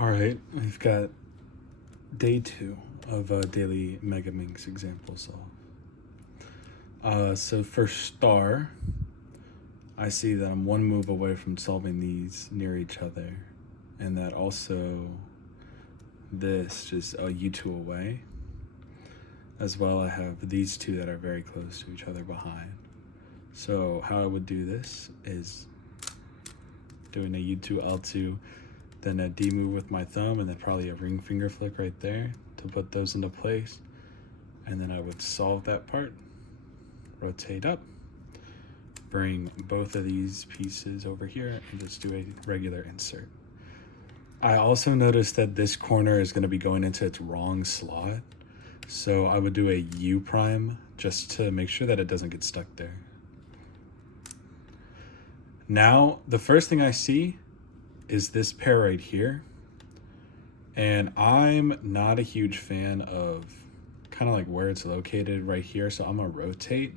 All right, we've got day 2 of daily Megaminx example solve. So for star, I see that I'm one move away from solving these near each other, and that also this just a U2 away. As well, I have these two that are very close to each other behind. So how I would do this is doing a U2, L2, then a D move with my thumb, and then probably a ring finger flick right there to put those into place. And then I would solve that part, rotate up, bring both of these pieces over here, and just do a regular insert. I also noticed that this corner is going to be going into its wrong slot. So I would do a U prime just to make sure that it doesn't get stuck there. Now, the first thing I see is this pair right here. And I'm not a huge fan of kind of like where it's located right here. So I'm gonna rotate,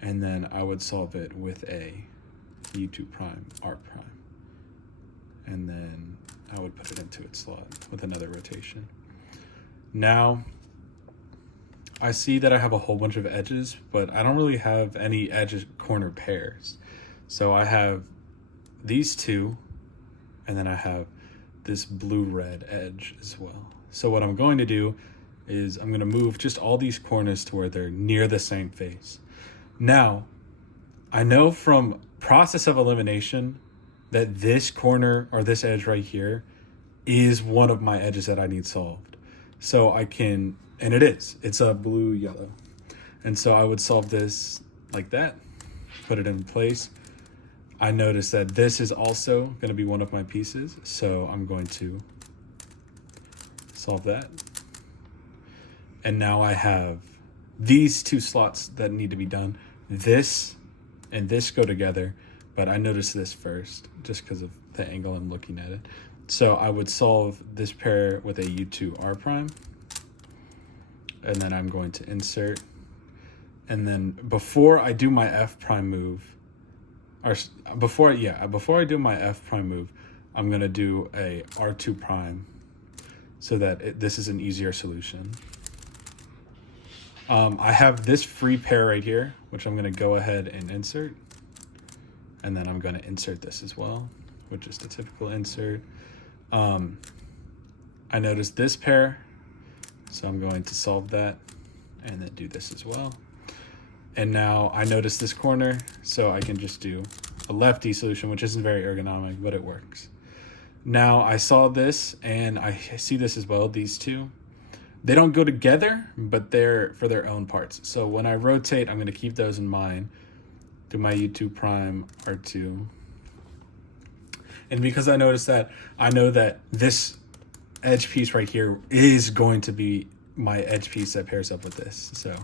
and then I would solve it with a U2 prime, R prime. And then I would put it into its slot with another rotation. Now, I see that I have a whole bunch of edges, but I don't really have any edge corner pairs. So I have these two, and then I have this blue-red edge as well. So what I'm going to do is I'm going to move just all these corners to where they're near the same face. Now, I know from process of elimination that this corner or this edge right here is one of my edges that I need solved. So I can, and it's a blue yellow. And so I would solve this like that, put it in place. I noticed that this is also going to be one of my pieces. So I'm going to solve that. And now I have these two slots that need to be done. This and this go together, but I noticed this first just because of the angle I'm looking at it. So I would solve this pair with a U2 R prime. And then I'm going to insert. And then before I do my F prime move, or before I do my F prime move, I'm going to do a R2 prime so that this is an easier solution. I have this free pair right here, which I'm going to go ahead and insert. And then I'm going to insert this as well, which is the typical insert. I noticed this pair, so I'm going to solve that and then do this as well. And now I notice this corner, so I can just do a lefty solution, which isn't very ergonomic, but it works. Now I saw this, and I see this as well, these two. They don't go together, but they're for their own parts. So when I rotate, I'm gonna keep those in mind. Do my U2 prime, R2. And because I noticed that, I know that this edge piece right here is going to be my edge piece that pairs up with this. So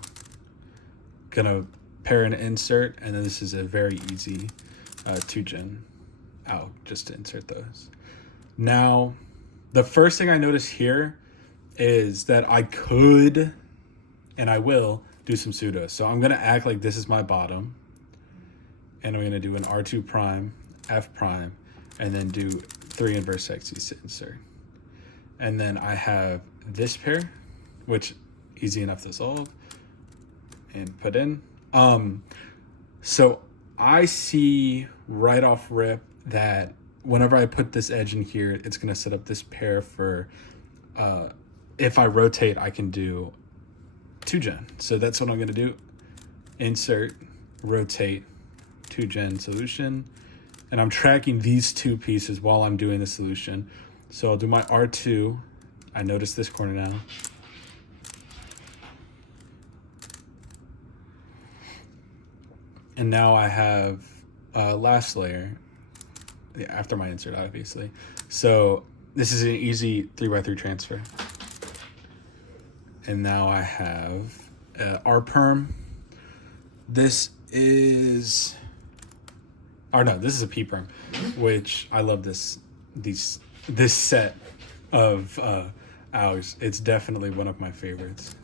gonna pair and insert, and then this is a very easy 2-gen out just to insert those. Now, the first thing I notice here is that I could, and I will, do some pseudos. So I'm gonna act like this is my bottom, and I'm gonna do an R2 prime, F prime, and then do 3 inverse sexties to insert. And then I have this pair, which easy enough to solve and put in. So I see right off rip that whenever I put this edge in here, it's gonna set up this pair for, if I rotate, I can do 2-gen. So that's what I'm gonna do. Insert, rotate, 2-gen solution. And I'm tracking these two pieces while I'm doing the solution. So I'll do my R2. I notice this corner now. And now I have last layer after my insert, obviously. So this is an easy 3x3 transfer. And now I have R perm. This is, or no, this is a P perm, which I love this set of hours. It's definitely one of my favorites.